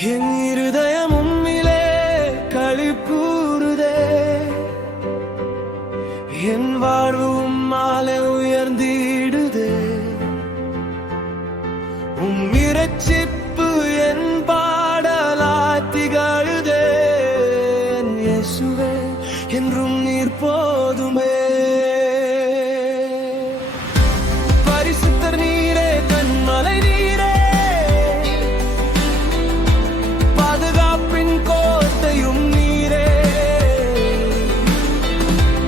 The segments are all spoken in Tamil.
என் இருதயம் உம்மிலே களி கூறுதே, என் வாழ்வு உம்மாலே உயர்ந்திடுதே. உம் இரட்சிப்பு என் பாடலாய் திகழுதே. என் இயேசுவே, என்றும் நீர் போதுமே. பரிசுத்தர் நீரே, கன்மலை நீரே, பாதுகாப்பின் கோட்டையும் நீரே.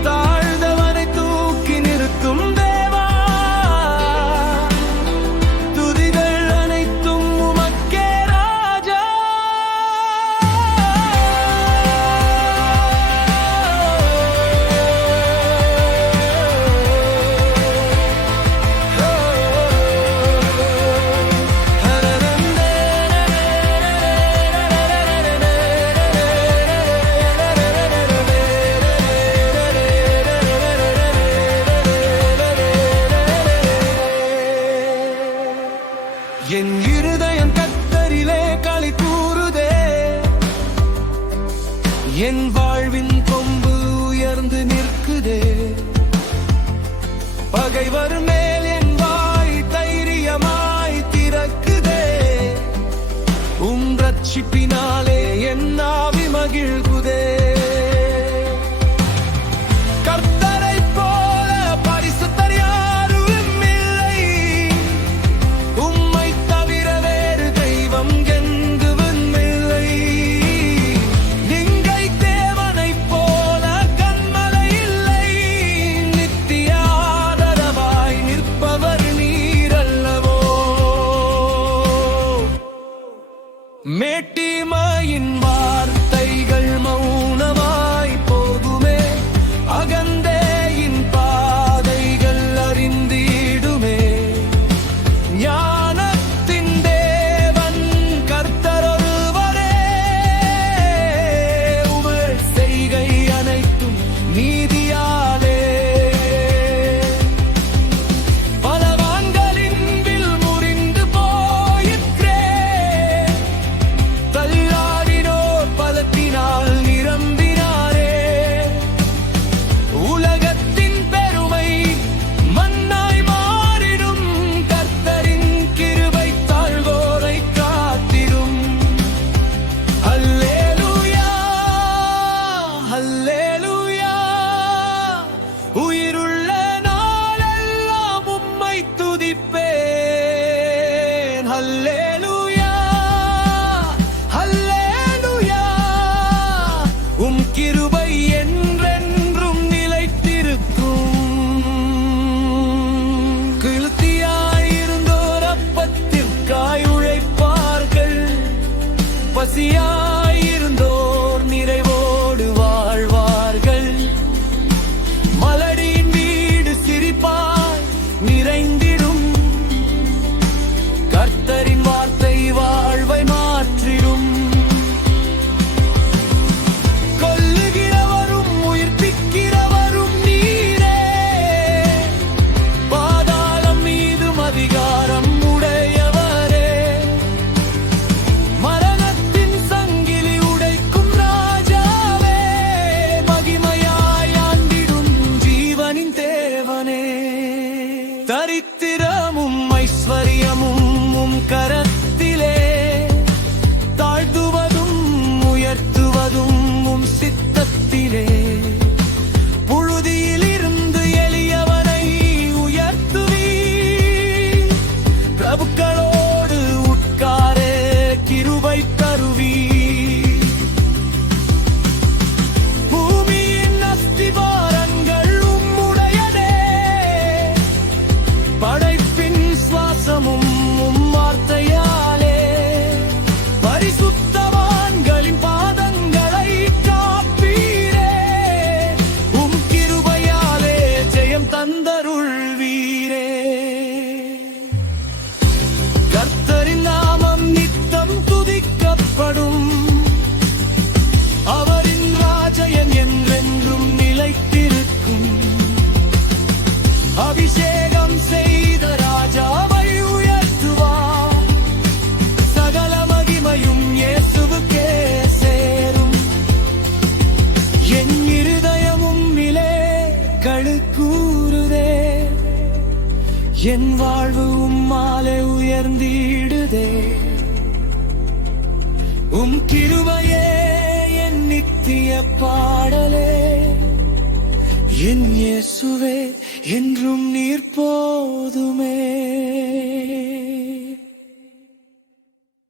தாழ்ந்தவனை தூக்கி நிறுத்தும் தேவா, துதிகள் அனைத்தும் உமக்கே ராஜா. என் இருதயம் கர்த்தரிலே களி கூறுதே, என் வாழ்வின் கொம்பு உயர்ந்து நிற்குதே. பகைவர் மேல் என் வாய் தைரியமாய் திறக்குதே. உம் ரட்சிப்பினாலே என் ஆவி மகிழ்குதே. கர்த்தரைப் போல பரிசுத்தர் யாரும் இல்லை, உம்மைத் தவிர வேறு தெய்வம் எங்குவும் இல்லை. நீங்கை தேவனைப் போல கன்மலை இல்லை, நித்திய ஆதரவாய் நிற்பவர் நீரல்லவோ. மேட்டிமையின் வார்த்தைகள் மௌனமாய் போகுமே, அகந்தேயின் பாதைகள் அறிந்திடுமே. ஞானத்தின் தேவன் கர்த்தர் ஒருவரே, உமர் செய்கை அனைத்தும் நீதியாலே. பலவான்களின் வில் முறிந்து போயிற்றே, தள்ளாடினோர் பலத்தினால் நிரம்பினாரே. உலகத்தின் பெருமை மண்ணாய் மாறிடும், கர்த்தரின் கிருபை தாழ்வோரை காத்திடும். அல்லேலூயா, அல்லேலூயா, உயிருள்ள நாளெல்லாம் உம்மை துதிப்பேன். அல்லேலூயா, அல்லேலூயா, உம் கிருபை என்றென்றும் நிலைத்திருக்கும். கிழ்த்தியாயிருந்தோர் அப்பத்திற்காய் உழைப்பார்கள், பசியாயிருந்தோர் நிறைவோடு வாழ்வார்கள். மலடியின் வீடு சிரிப்பாய் நிறைந்திடும், கர்த்தரின் வார்த்தை வாழ்வை மாற்றிடும். கொல்லுகிறவரும் உயிர்ப்பிக்கிறவரும் நீரே, பாதாளம் மீதும் அதிகாரம் உடையவரே. மரணத்தின் சங்கிலிகள் வாழ்வுக்கே சேரும். என் இருதயமும் நிலே களி கூறுதே, என் வாழ்வு உம்மாலே உயர்ந்திடுதே. கிருபையே என் நித்திய பாடலே, என் இயேசுவே என்றும் நீர் போதுமே.